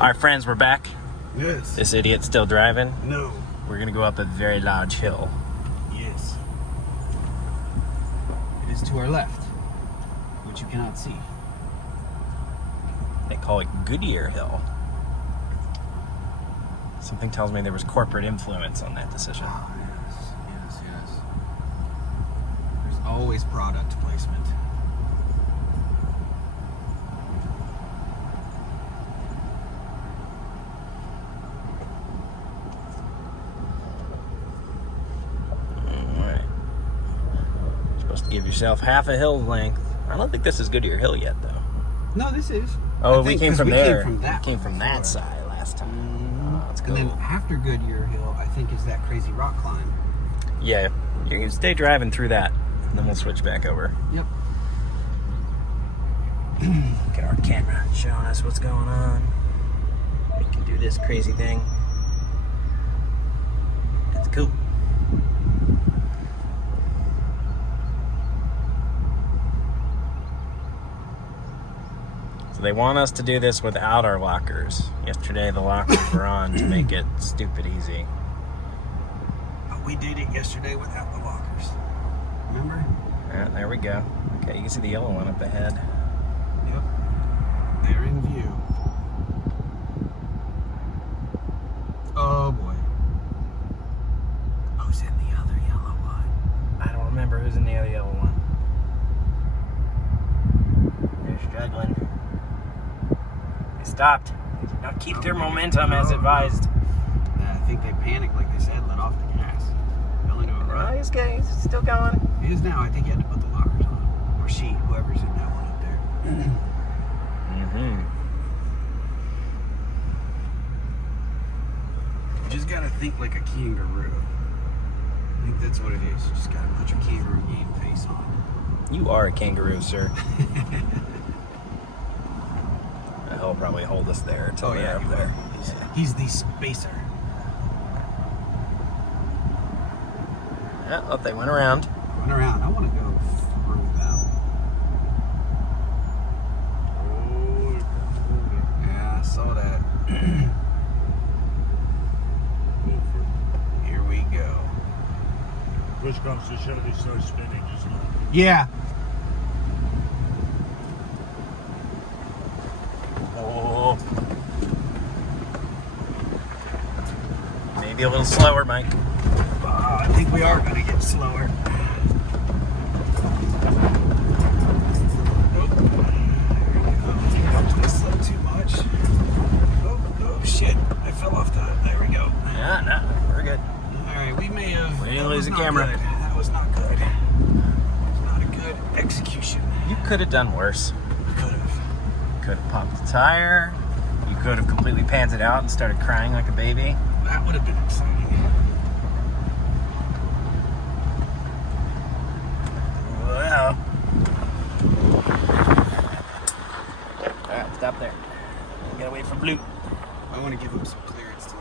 Our friends, we're back. Yes. This idiot's still driving. No. We're gonna go up a very large hill. Yes. It is to our left, which you cannot see. They call it Goodyear Hill. Something tells me there was corporate influence on that decision. Oh, yes. There's always product placement. Alright. Supposed to give yourself half a hill's length. I don't think this is Goodyear Hill yet, though. No, this is. Oh, we came from there. We came from that side last time. Oh, that's cool. And then after Goodyear Hill, I think, is that crazy rock climb. Yeah, you can stay driving through that, and then we'll switch back over. Yep. Get our camera showing us what's going on. We can do this crazy thing. It's cool. So they want us to do this without our lockers. Yesterday the lockers were on to make it stupid easy. But we did it yesterday without the lockers. Remember? Alright, there we go. Okay, you can see the yellow one up ahead. Yep. They're in view. Oh boy. Who's in the other yellow one? I don't remember who's in the other yellow one. They're struggling. They stopped. They did not keep their momentum as advised. I think they panicked, like they said, let off the gas. Fell into a rut. He's still going. He is now. I think he had to put the lockers on. Or she, whoever's in that one up there. Mm-hmm. You just gotta think like a kangaroo. I think that's what it is. You just gotta put your kangaroo game face on. You are a kangaroo, sir. He'll probably hold us there until they're up there. He's the spacer. Yeah, oh, they went around. Went around. I want to go through them. Yeah, I saw that. Here we go. Push comes to shove, they start spinning. Just Yeah. Oh. Maybe a little slower, Mike. I think we are going to get slower. Don't slip too much. Oh, shit. I fell off the... There we go. Yeah, no, we're good. Alright, we may have... We didn't lose the camera. Good. That was not good. It was not a good execution. You could have done worse. Could have. Could have popped the tire. You could have completely panned it out and started crying like a baby. That would have been exciting. Well. Alright, stop there. You gotta wait for blue. I want to give him some clearance to